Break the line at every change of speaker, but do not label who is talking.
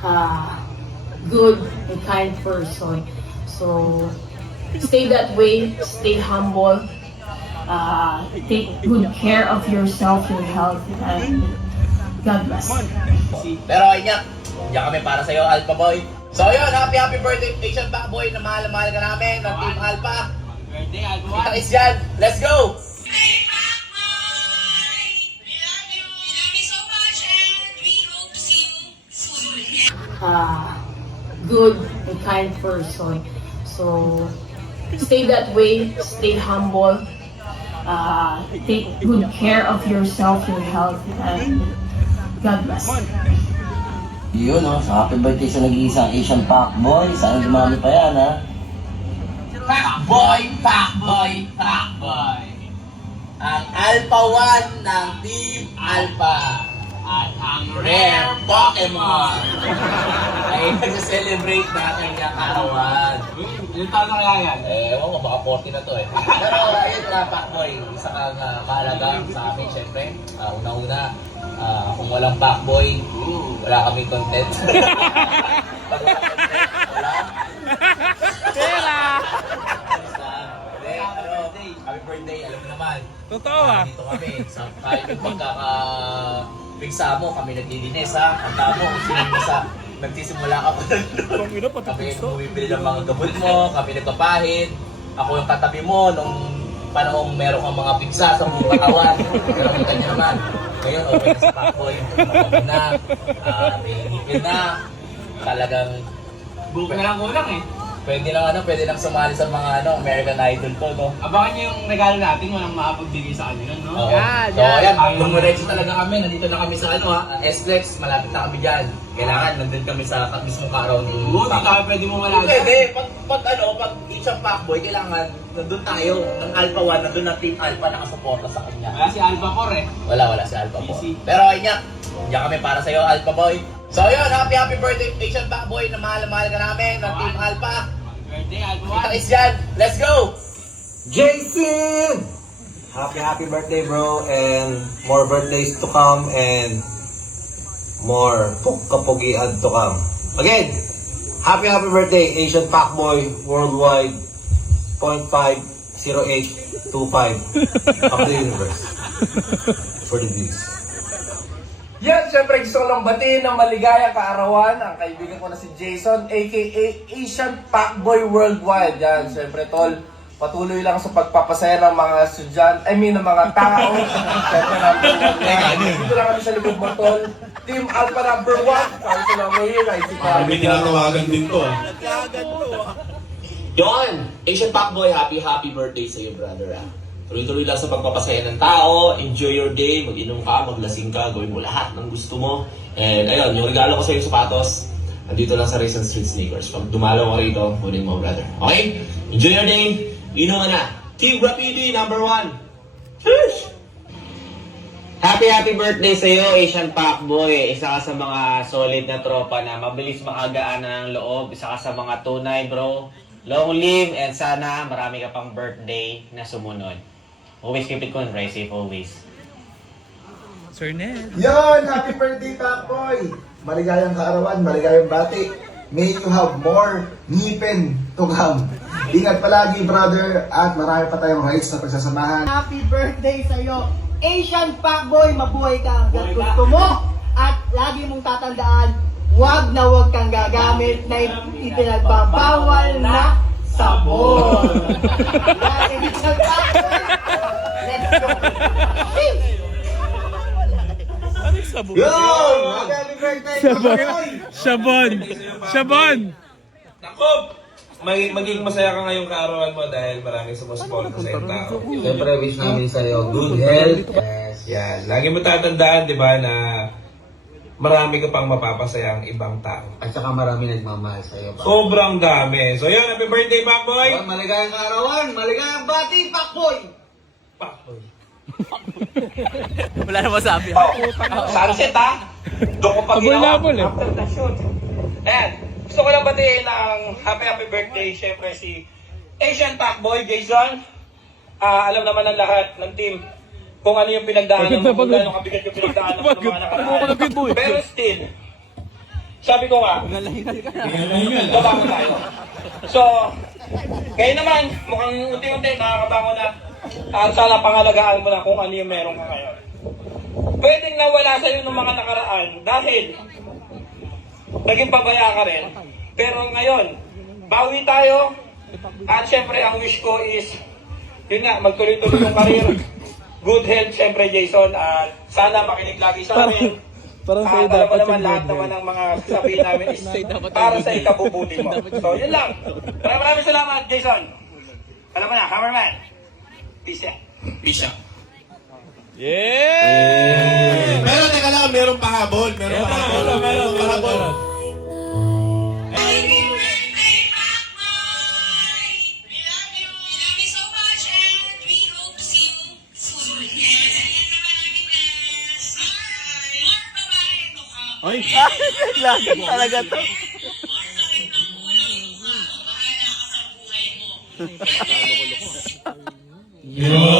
good and kind person. So stay that way, stay humble, take good care of yourself, your health, and God bless.
Pero Inyak, diyan kami para sa'yo, Alpha Boy. So yun, happy birthday Asian Pac Boy na mahal ka namin ng Team Alpha.
Birthday, Alpha
Kita is yan, let's go!
Good and kind person. So stay that way, stay humble, take good care of yourself, your health, and God bless.
Yun o, happy birthday sa nag-iisang Asian Pac Boy. Sana dumami pa yan ha.
Pac Boy! Ang Alpha 1 ng Team Alpha. At ang rare Pokemon ay nag-celebrate na kanyang kaarawan.
Ilang taon na kaya yan?
Ewan ko, baka 40 na to eh. Pero ayun nga, Pacboy, isa kang mahalaga sa amin, syempre. Una-una, kung walang Pacboy, wala kaming content. Pag wala content, wala.
Pera!
Happy birthday, alam mo naman.
Totoo ah.
Dito kami, sa kahit yung pagkaka-pigsa mo, kami naglilinis ha. Ang damo, sinimisa. Nagsisimula ka pa nun. Kami bumibili ng mga gabon mo, kami nagpapahid. Ako yung katabi mo nung panahong meron kang mga pigsa sa buong katawan. Pero kita niyo naman. Ngayon, okay na si Pacboy. Okay na. May ngipin na. Talagang
Buka na lang kulang eh.
pwede lang sumali sa mga American Idol ko, no?
Abangan niyo yung regalo natin, walang makapagbigay sa kanila, no?
Oo. So, ayan, dumuretso talaga kami. Nandito na kami sa S-Flex. Malapit na kami dyan. Kailangan, nandun kami sa mismong karaw ni
Oo, di tayo pwede mo malagay.
Pwede. Pag isang Pacboy, kailangan, nandun tayo. Ng Alpha 1, nandun na Team Alpha nakasuporta sa kanya.
Wala si Alpha Core eh.
Wala si Alpha po.
Easy.
Pero Inyak, diyan kami para sa'yo, Alpha Boy. So yun, happy birthday Asian Pacboy na mahal ka namin ng Team Alpha.
Birthday, Alpha
Kita
1.
is yan, let's go!
Jason! Happy birthday bro, and more birthdays to come and more kapugian to come. Again, happy birthday Asian Pacboy Worldwide 0.50825 of the universe for the views.
Yan, syempre gusto ko lang batiin ng maligayang kaarawan ang kaibigan ko na si Jason, aka Asian Pacboy Worldwide. Yan, syempre tol, patuloy lang sa pagpapasaya ng mga estudyante, ng mga tao. Syempre number 1 yan. Dito lang kami sa likod mo tol. Team Alpha number 1. Kami sa lang ngayon ay si
May tinatawagan din to ah.
Yon! Asian Pacboy, happy birthday sa iyo, brother. Tuloy-tuloy lang sa pagpapasaya ng tao, enjoy your day, mag-inom ka, maglasing ka, gawin mo lahat ng gusto mo. And ayun, yung regalo ko sa iyo sapatos, nandito lang sa Raisin Street Sneakers. Pag dumalaw ka rito, kunin mo, brother. Okay? Enjoy your day, inom ka na. Team Rapidi, number 1. Cheers!
Happy birthday sa iyo, Asian Pacboy. Isa ka sa mga solid na tropa na mabilis makagaan ng loob. Isa ka sa mga tunay, bro. Long live and sana marami ka pang birthday na sumunod. Always keep it cool, right safe always.
Sir Ned.
Yon! Happy birthday, Pacboy! Maligayang kaarawan, maligayang bati. May you have more ngipin to come. Ingat palagi, brother, at marami pa tayong rights na pagsasamahan.
Happy birthday sa'yo, Asian Pacboy! Mabuhay ka hanggang gusto mo! At lagi mong tatandaan, wag kang gagamit na ipinagbabawal na sabon. Asian Pacboy! Let's go!
Yun! Happy birthday, Pacboy!
Shabon!
Naku! Maging masaya ka ngayong kaarawan mo dahil maraming sumusuporta sa iyong tao.
Siyempre, wish namin sa'yo good health. Yes.
Yan. Lagi mo tatandaan, di ba, na marami ka pang mapapasaya ang ibang tao.
At saka marami nagmamahal sa'yo.
Sobrang dami. So yun, happy birthday, Pacboy!
Maligayang kaarawan, maligayang bati, Pacboy!
Pacboy.
Wala na masabi.
Sunset ha? Doon ko pag ginawa after the shoot. Ayan. Gusto ko lang batiin ng happy birthday syempre si Asian Pacboy, Jason. Alam naman ng lahat ng team kung ano yung pinagdaanan mo, kung gaano kabigat yung pinagdaanan mo ng mga nakaraan. Pero still, sabi ko nga, babango tayo. So, ngayon naman, mukhang unti-unti nakakabango na. At sana pangalagaan mo na kung ano yung meron ka ngayon. Pwedeng nawala sa'yo ng mga nakaraan dahil naging pabaya ka rin. Pero ngayon, bawi tayo. At syempre, ang wish ko is, yun nga, magtuloy-tuloy yung career. Good health, syempre, Jason. At sana makinig lagi sa amin. At alam mo naman, lahat naman ng mga sasabihin namin is para sa ikabubuti mo. So, yun lang. Maraming salamat, Jason. Alam mo na, cameraman. Peace out.
Peace out.
Pero teka lang, meron pahabol. Meron pahabol.
Ay, lagi talaga to.
Yo!